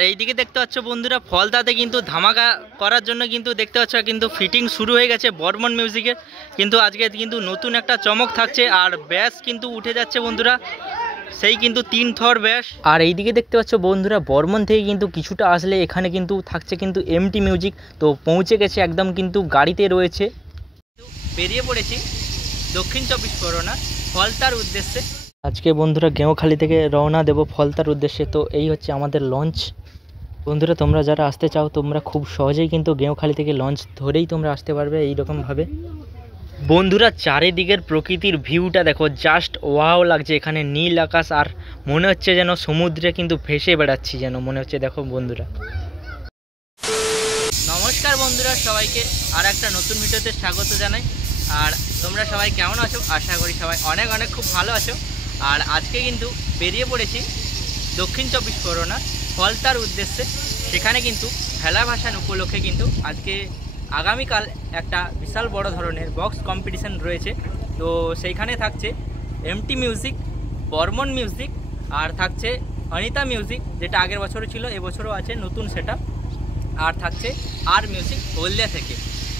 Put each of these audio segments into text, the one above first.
আর এইদিকে দেখতে পাচ্ছ বন্ধুরা ফলতাতে কিন্তু ধামাকা করার জন্য কিন্তু দেখতে পাচ্ছ কিন্তু ফিটিং শুরু হয়ে গেছে বর্মন মিউজিকের। কিন্তু আজকে কিন্তু নতুন একটা চমক থাকছে আর ব্যাস কিন্তু উঠে যাচ্ছে বন্ধুরা, সেই কিন্তু 3 থর ব্যাস। আর এইদিকে দেখতে পাচ্ছ বন্ধুরা বর্মন থেকে কিন্তু কিছুটা আসলে এখানে কিন্তু থাকছে কিন্তু এমটি মিউজিক। তো পৌঁছে গেছে একদম কিন্তু গাড়িতে রয়েছে, বেরিয়ে পড়েছি দক্ষিণ 24 পরগনা ফলতার উদ্দেশ্যে। আজকে বন্ধুরা গেঁওখালি থেকে রওনা দেব ফলতার উদ্দেশ্যে। তো এই হচ্ছে আমাদের লঞ্চ। বন্ধুরা তোমরা যারা আসতে চাও তোমরা খুব সহজেই কিন্তু গেঁওখালি থেকে লঞ্চ ধরেই তোমরা আসতে পারবে এইরকমভাবে। বন্ধুরা চারিদিকের প্রকৃতির ভিউটা দেখো, জাস্ট ওয়াও লাগছে। এখানে নীল আকাশ আর মনে হচ্ছে যেন সমুদ্রে কিন্তু ভেসে বেড়াচ্ছি, যেন মনে হচ্ছে। দেখো বন্ধুরা, নমস্কার বন্ধুরা, সবাইকে আর একটা নতুন ভিডিওতে স্বাগত জানাই। আর তোমরা সবাই কেমন আছো? আশা করি সবাই অনেক অনেক খুব ভালো আছো। আর আজকে কিন্তু বেরিয়ে পড়েছি দক্ষিণ 24 পরগনা ফলতার উদ্দেশ্যে। সেখানে কিন্তু ভেলা ভাসান উপলক্ষে কিন্তু আজকে আগামীকাল একটা বিশাল বড় ধরনের বক্স কম্পিটিশান রয়েছে। তো সেইখানে থাকছে এমটি মিউজিক, বর্মন মিউজিক, আর থাকছে অনিতা মিউজিক, যেটা আগের বছরও ছিল, এবছরও আছে নতুন সেটা। আর থাকছে আর মিউজিক হলদিয়া থেকে।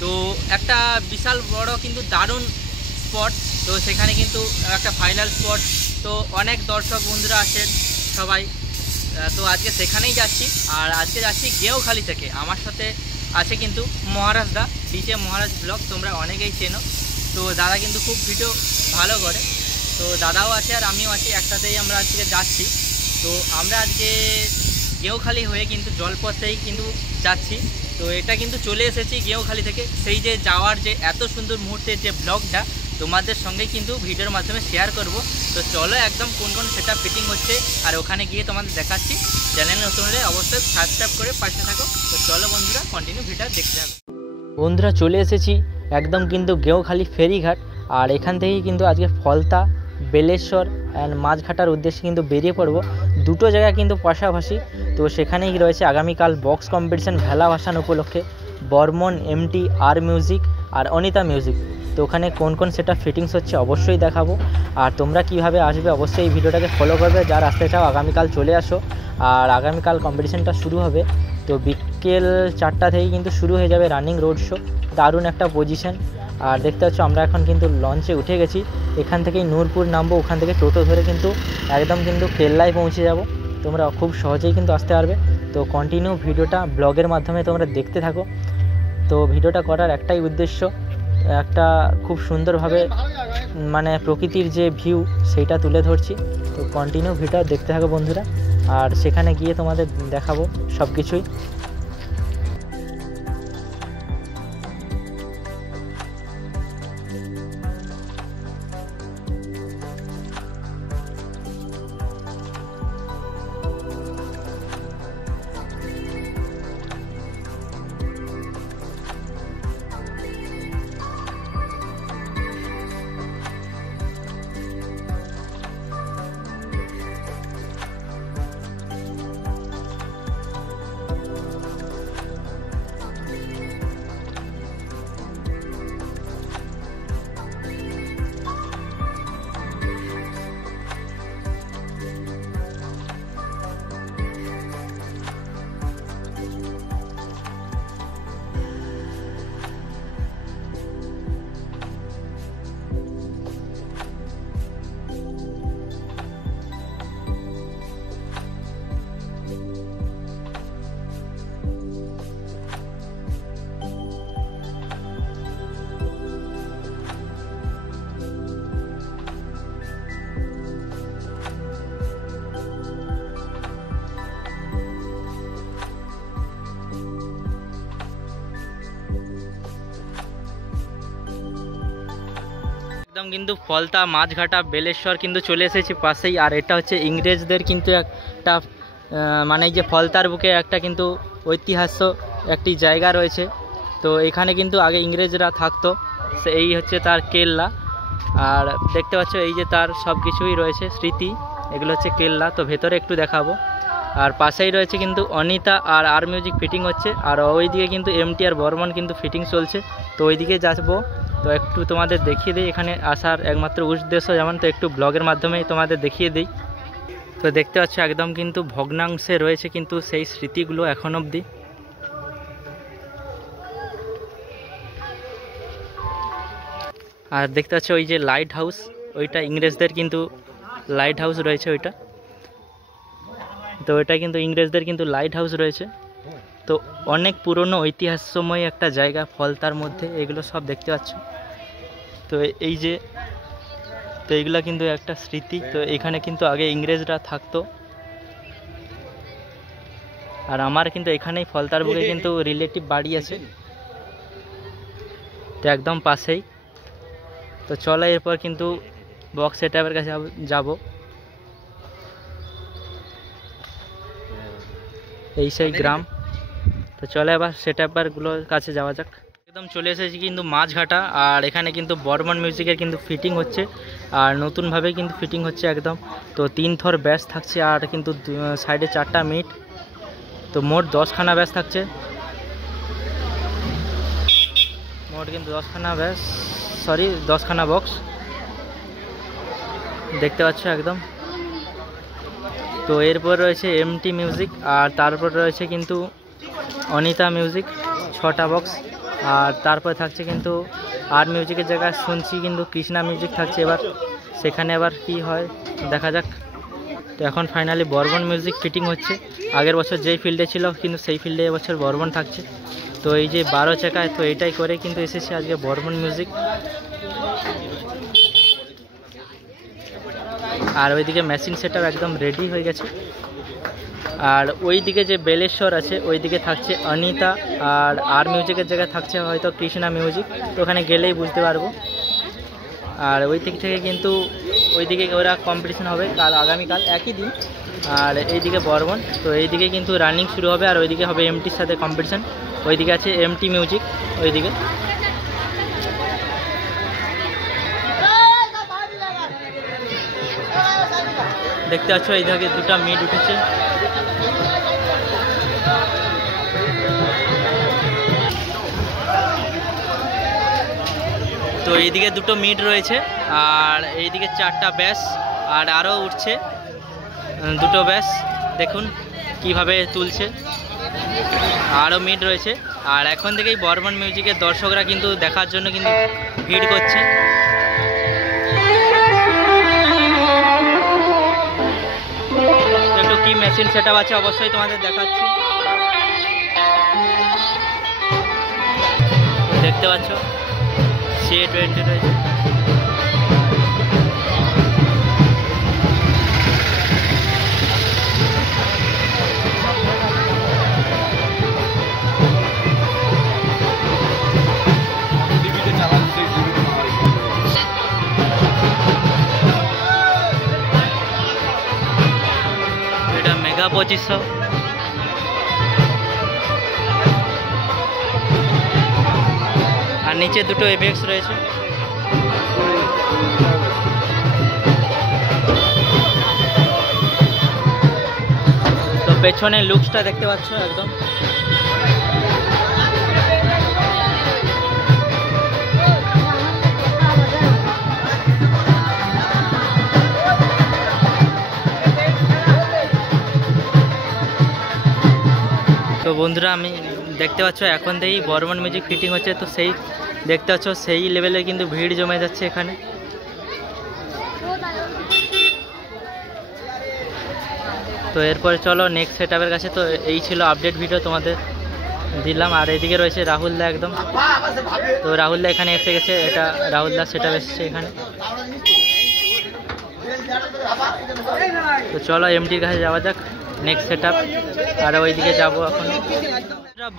তো একটা বিশাল বড় কিন্তু দারুণ স্পট। তো সেখানে কিন্তু একটা ফাইনাল স্পট। তো অনেক দর্শক বন্ধুরা আছেন সবাই। তো আজকে সেখানেই যাচ্ছি। আর আজকে যাচ্ছি গেঁওখালি থেকে। আমার সাথে আছে কিন্তু মহারাজ দা, ডিজে মহারাজ ব্লগ, তোমরা অনেকেই চেনো। তো দাদা কিন্তু খুব ভিডিও ভালো করে। তো দাদাও আছে আর আমিও আছি, একসাথেই আমরা আজকে যাচ্ছি। তো আমরা আজকে গেঁওখালি হয়ে কিন্তু জলপথেই কিন্তু যাচ্ছি। তো এটা কিন্তু চলে এসেছি গেঁওখালি থেকে। সেই যে যাওয়ার যে এত সুন্দর মুহূর্তের যে ব্লগটা তোমাদের সঙ্গে কিন্তু ভিডিওর মাধ্যমে শেয়ার করব। তো চলো একদম কোন কোন সেটা ফিটিং হচ্ছে আর ওখানে গিয়ে তোমাদের দেখাচ্ছি। চ্যানেল নতুন হলে অবশ্যই সাবস্ক্রাইব করে পাশে থাকো। তো চলো বন্ধুরা কন্টিনিউ ভিডিও দেখতে হবে। বন্ধুরা চলে এসেছি একদম কিন্তু গেঁওখালি ফেরিঘাট। আর এখান থেকেই কিন্তু আজকে ফলতা, বেলেশ্বর অ্যান্ড মাছঘাটার উদ্দেশ্যে কিন্তু বেরিয়ে পড়ব। দুটো জায়গা কিন্তু পাশাপাশি। তো সেখানেই রয়েছে আগামীকাল বক্স কম্পিটিশান ভেলা ভাসান উপলক্ষে বর্মন, এমটি, আর মিউজিক আর অনিতা মিউজিক। তো ওখানে কোন কোন সেটা ফিটিংস হচ্ছে অবশ্যই দেখাবো। আর তোমরা কিভাবে আসবে অবশ্যই এই ভিডিওটাকে ফলো করবে যারা আসতে চাও। আগামীকাল চলে আসো। আর আগামীকাল কম্পিটিশানটা শুরু হবে তো বিকেল 4টা থেকেই কিন্তু শুরু হয়ে যাবে রানিং রোড শো। দারুণ একটা পজিশন। আর দেখতে পাচ্ছ আমরা এখন কিন্তু লঞ্চে উঠে গেছি। এখান থেকেই নূরপুর নামবো, ওখান থেকে টোটো ধরে কিন্তু একদম কিন্তু কেল্লায় পৌঁছে যাব। তোমরা খুব সহজেই কিন্তু আসতে পারবে। তো কন্টিনিউ ভিডিওটা ব্লগের মাধ্যমে তোমরা দেখতে থাকো। তো ভিডিওটা করার একটাই উদ্দেশ্য, একটা খুব সুন্দরভাবে মানে প্রকৃতির যে ভিউ সেইটা তুলে ধরছি। তো কন্টিনিউ ভিডিও দেখতে থাকো বন্ধুরা। আর সেখানে গিয়ে তোমাদের দেখাবো সব কিছুই। একদম কিন্তু ফলতা, মাছঘাটা, বেলেশ্বর কিন্তু চলে এসেছি পাশেই। আর এটা হচ্ছে ইংরেজদের কিন্তু একটা মানে যে ফলতার বুকে একটা কিন্তু ঐতিহাস্য একটি জায়গা রয়েছে। তো এখানে কিন্তু আগে ইংরেজরা থাকতো। এই হচ্ছে তার কেল্লা। আর দেখতে পাচ্ছ এই যে তার সব কিছুই রয়েছে স্মৃতি, এগুলো হচ্ছে কেল্লা। তো ভেতরে একটু দেখাবো। আর পাশেই রয়েছে কিন্তু অনিতা আর আর মিউজিক ফিটিং হচ্ছে। আর ওইদিকে কিন্তু এমটি আর বর্মন কিন্তু ফিটিং চলছে। তো ওইদিকে যাবো। তো একটু তোমাদের দেখিয়ে দিই এখানে আসার একমাত্র উদ্দেশ্য যেমন। তো একটু ব্লগের মাধ্যমেই তোমাদের দেখিয়ে দিই। তো দেখতে পাচ্ছ একদম কিন্তু ভগ্নাংশে রয়েছে কিন্তু সেই স্মৃতিগুলো এখন অবধি। আর দেখতে পাচ্ছ ওই যে লাইট হাউস, ওইটা ইংরেজদের কিন্তু লাইট হাউস রয়েছে ওইটা, তো ওইটা কিন্তু ইংরেজদের কিন্তু লাইট হাউস রয়েছে। তো অনেক পুরনো ঐতিহাস্যময় একটা জায়গা ফলতার মধ্যে, এগুলো সব দেখতে পাচ্ছ। তো এই যে, তো এইগুলা কিন্তু একটা স্মৃতি। তো এখানে কিন্তু আগে ইংরেজরা থাকতো, আর আমার কিন্তু এখানেই ফলতার বুকে কিন্তু রিলেটিভ বাড়ি আছে, তো একদম পাশেই। তো চলো এরপর কিন্তু বক্স সেটআপের কাছে যাব। এই সেই গ্রাম। তো চলো এবার সেটআপগুলোর কাছে যাওয়া যাক। একদম চলে এসেছি কিন্তু মাঝঘাটা, আর এখানে কিন্তু বর্মন মিউজিকের কিন্তু ফিটিং হচ্ছে, আর নতুনভাবে কিন্তু ফিটিং হচ্ছে একদম। তো 3 থর ব্যাস থাকছে, আর কিন্তু সাইডে 4টা মিট, তো মোট 10খানা ব্যাস থাকছে। মোট কিন্তু 10খানা ব্যাস, সরি 10খানা বক্স দেখতে পাচ্ছ একদম। তো এরপর রয়েছে এমটি মিউজিক, আর তারপর রয়েছে কিন্তু অনিতা মিউজিক 6টা বক্স, আর তারপর থাকছে কিন্তু আর মিউজিকের জায়গায় শুনছি কিন্তু কৃষ্ণা মিউজিক থাকছে। এবার সেখানে আবার কি হয় দেখা যাক। তো এখন ফাইনালি বর্মন মিউজিক ফিটিং হচ্ছে। আগের বছর যেই ফিল্ডে ছিল কিন্তু সেই ফিল্ডে এবছর বর্মন থাকছে। তো এই যে 12 চাকায়, তো এইটাই করে কিন্তু এসেছে আজকে বর্মন মিউজিক। আর ওইদিকে মেশিন সেটআপ একদম রেডি হয়ে গেছে। আর ওইদিকে যে বেলেশ্বর আছে ওইদিকে থাকছে অনিতা, আর মিউজিকের জায়গায় থাকছে হয়তো কৃষ্ণা মিউজিক, তো ওখানে গেলেই বুঝতে পারবো। আর ওই দিক থেকে কিন্তু ওইদিকে ওরা কম্পিটিশন হবে আগামীকাল একই দিন। আর এইদিকে বর্মন, তো এইদিকে কিন্তু রানিং শুরু হবে, আর ওইদিকে হবে এমটির সাথে কম্পিটিশন। ওইদিকে আছে এমটি মিউজিক ওইদিকে। দেখতে পাচ্ছ এইদিকে 2টা মিট উঠেছে। তো এইদিকে 2টো মিট রয়েছে, আর এইদিকে 4টা ব্যাস, আর আরও উঠছে 2টো ব্যাস। দেখুন কিভাবে তুলছে, আরও মিট রয়েছে। আর এখন থেকেই বর্মন মিউজিকের দর্শকরা কিন্তু দেখার জন্য কিন্তু ভিড় করছে। একটু কি মেশিন সেটআপ আছে অবশ্যই তোমাদের দেখাচ্ছি। দেখতে পাচ্ছ CA20 রয়েছে। এটা মেগা 2500। আর নিচে 2টো এফএক্স রয়েছে। তো পেছনে লুকসটা দেখতে পাচ্ছ একদম। তো বন্ধুরা আমি দেখতে পাচ্ছ এখন থেকেই বর্মন মিউজিক ফিটিং হচ্ছে। তো সেই দেখতে পাচ্ছ সেই লেভেলে কিন্তু ভিড় জমে যাচ্ছে এখানে। তো এরপরে চলো নেক্সট সেটআপের কাছে। তো এই ছিল আপডেট ভিডিও তোমাদের দিলাম। আর এদিকে রয়েছে রাহুলদা একদম। তো রাহুলদা এখানে এসে গেছে, এটা রাহুলদা সেটআপ এসেছে এখানে। তো চলো এমটির কাছে যাওয়া যাক নেক্সট সেটআপ। আর ওইদিকে যাবো এখন।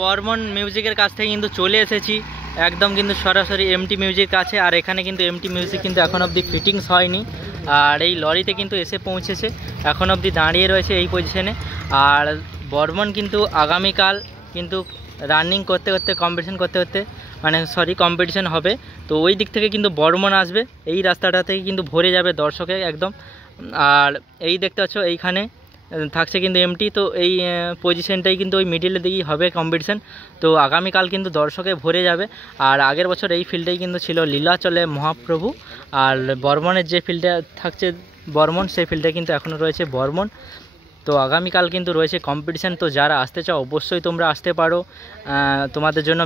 বর্মন মিউজিকের কাছ থেকে কিন্তু চলে এসেছি একদম কিন্তু সরাসরি এমটি মিউজিক কাছে। আর এখানে কিন্তু এমটি মিউজিক কিন্তু এখন অবধি ফিটিংস হয়নি, আর এই লরিতে কিন্তু এসে পৌঁছেছে, এখন অবধি দাঁড়িয়ে রয়েছে এই পজিশনে। আর বর্মন কিন্তু আগামীকাল কিন্তু রানিং করতে করতে কম্পিটিশন করতে করতে কম্পিটিশন হবে। তো ওই দিক থেকে কিন্তু বর্মন আসবে, এই রাস্তাটা থেকে কিন্তু ভরে যাবে দর্শকে একদম। আর এই দেখতে পাচ্ছ এইখানে থাকছে কিন্তু এমটি। তো এই পজিশনটাই কিন্তু ওই মিডিলের দিকেই হবে কম্পিটিশন। তো আগামীকাল কিন্তু দর্শকে ভরে যাবে। আর আগের বছর এই ফিল্ডেই কিন্তু ছিল লীলাচলে মহাপ্রভু, আর বর্মনের যে ফিল্ডে থাকছে বর্মন, সেই ফিল্ডে কিন্তু এখনও রয়েছে বর্মন। তো আগামীকাল কিন্তু রয়েছে কম্পিটিশান, তো যারা আসতে চাও অবশ্যই তোমরা আসতে পারো। তোমাদের জন্য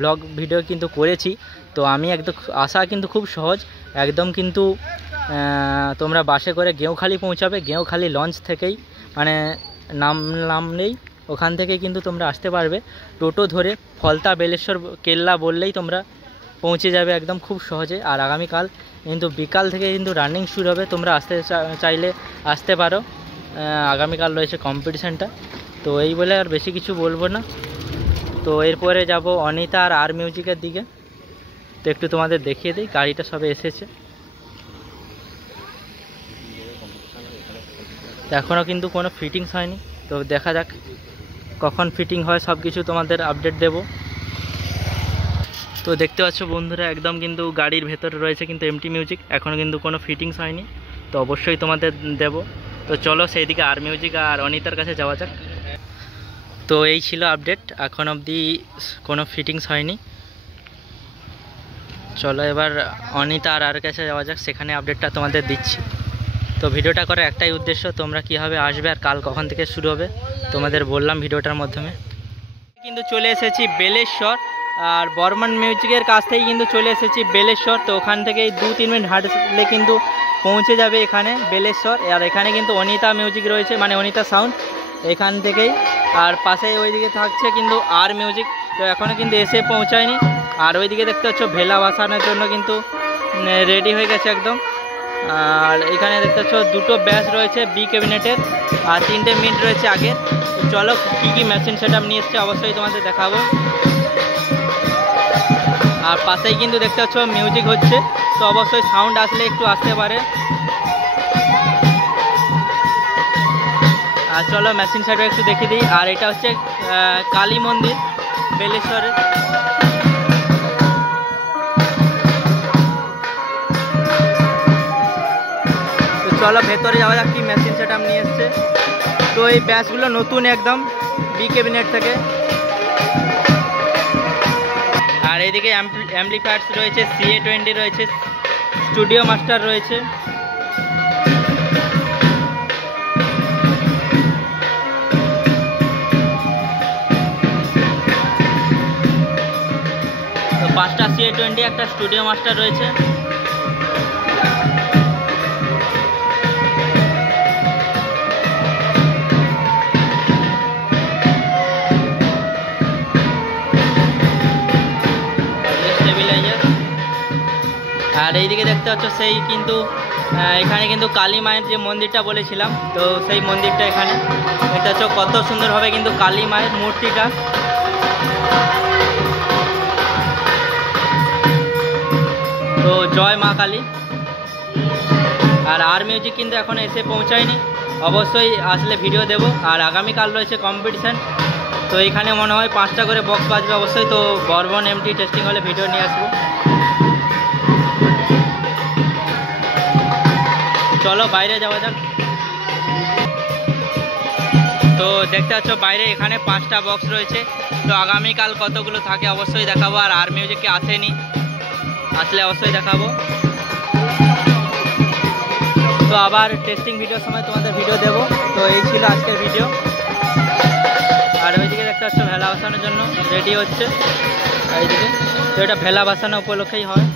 ব্লগ ভিডিও কিন্তু করেছি। তো আমি একদম আসা কিন্তু খুব সহজ একদম, কিন্তু তোমরা বাসে করে গেঁওখালি পৌঁছাবে, গেঁওখালি লঞ্চ থেকেই মানে নামলেই ওখান থেকে কিন্তু তোমরা আসতে পারবে। টোটো ধরে ফলতা বেলেশ্বর কেল্লা বললেই তোমরা পৌঁছে যাবে একদম খুব সহজে। আর আগামীকাল কিন্তু বিকাল থেকে কিন্তু রানিং শুরু হবে, তোমরা আসতে চাইলে আসতে পারো। আগামীকাল রয়েছে কম্পিটিশানটা। তো এই বলে আর বেশি কিছু বলবো না। তো এরপরে যাব অনিতা আর আর মিউজিকের দিকে। তো একটু তোমাদের দেখিয়ে দিই, গাড়িটা সবে এসেছে। এখনও কিন্তু কোনো ফিটিংস হয়নি, তো দেখা যাক কখন ফিটিং হয়, সব কিছু তোমাদের আপডেট দেব। তো দেখতে পাচ্ছ বন্ধুরা একদম কিন্তু গাড়ির ভেতরে রয়েছে কিন্তু এমটি মিউজিক, এখনও কিন্তু কোনো ফিটিংস হয়নি, তো অবশ্যই তোমাদের দেব। তো চলো সেই দিকে আর মিউজিক আর অনিতার কাছে যাওয়া যাক। তো এই ছিল আপডেট, এখন অবধি কোনো ফিটিংস হয়নি। চলো এবার অনিতা আর কাছে যাওয়া যাক, সেখানে আপডেটটা তোমাদের দিচ্ছি। তো ভিডিওটা করার একটাই উদ্দেশ্য, তোমরা কীভাবে আসবে আর কাল কখন থেকে শুরু হবে তোমাদের বললাম ভিডিওটার মাধ্যমে। কিন্তু চলে এসেছি বেলেশ্বর, আর বর্মন মিউজিকের কাছ থেকে কিন্তু চলে এসেছি বেলেশ্বর। তো ওখান থেকেই 2-3 মিনিট হাঁটলে কিন্তু পৌঁছে যাবে এখানে বেলেশ্বর। আর এখানে কিন্তু অনিতা মিউজিক রয়েছে, মানে অনিতা সাউন্ড এখান থেকেই। আর পাশে ওইদিকে থাকছে কিন্তু আর মিউজিক, তো এখনও কিন্তু এসে পৌঁছায়নি। আর ওইদিকে দেখতে পাচ্ছ ভেলা ভাসানোর জন্য কিন্তু রেডি হয়ে গেছে একদম। আর এখানে দেখতে পাচ্ছ 2টো ব্যাচ রয়েছে বি ক্যাবিনেটের, আর 3টে মিনিট রয়েছে আগে। চলো কী কী মেশিন সেটআপ নিয়ে এসছে অবশ্যই তোমাদের দেখাবো। আর পাশেই কিন্তু দেখতে পাচ্ছ মিউজিক হচ্ছে, তো অবশ্যই সাউন্ড আসলে একটু আসতে পারে। আর চলো মেশিন সেটআপ একটু দেখিয়ে দিই। আর এটা হচ্ছে কালী মন্দির বেলেশ্বরের। তো চলো ভেতরে যাওয়া যাক কি মেশিন সেটআপ নিয়ে এসছে। তো এই ব্যাচগুলো নতুন একদম বি ক্যাবিনেট থেকে। আর এইদিকে অ্যাম্পলিফায়ার্স রয়েছে, CA20 রয়েছে, স্টুডিও মাস্টার রয়েছে। তো 5টা CA20, একটা স্টুডিও মাস্টার রয়েছে। আর এইদিকে দেখতে পাচ্ছ সেই কিন্তু এখানে কিন্তু কালী মায়ের যে মন্দিরটা বলেছিলাম, তো সেই মন্দিরটা এখানে দেখতে পাচ্ছ কত সুন্দরভাবে কিন্তু কালী মায়ের মূর্তিটা। তো জয় মা কালী। আর মিউজিক কিন্তু এখন এসে পৌঁছায়নি, অবশ্যই আসলে ভিডিও দেব। আর আগামীকাল রয়েছে কম্পিটিশান, তো এখানে মনে হয় 5টা করে বক্স বাজবে অবশ্যই। তো বর্মন এমটি টেস্টিং হলে ভিডিও নিয়ে আসবো। চলো বাইরে যাওয়া যাক। তো দেখতে পাচ্ছ বাইরে এখানে 5টা বক্স রয়েছে, তো আগামীকাল কতগুলো থাকে অবশ্যই দেখাবো। আর মিউজিককে আসেনি, আসলে অবশ্যই দেখাবো। তো আবার টেস্টিং ভিডিওর সময় তোমাদের ভিডিও দেবো। তো এই ছিল আজকের ভিডিও। আর ওইদিকে দেখতে পাচ্ছ ভেলা ভাসানোর জন্য রেডি হচ্ছে এইদিকে, তো এটা ভেলা ভাসানো উপলক্ষেই হয়।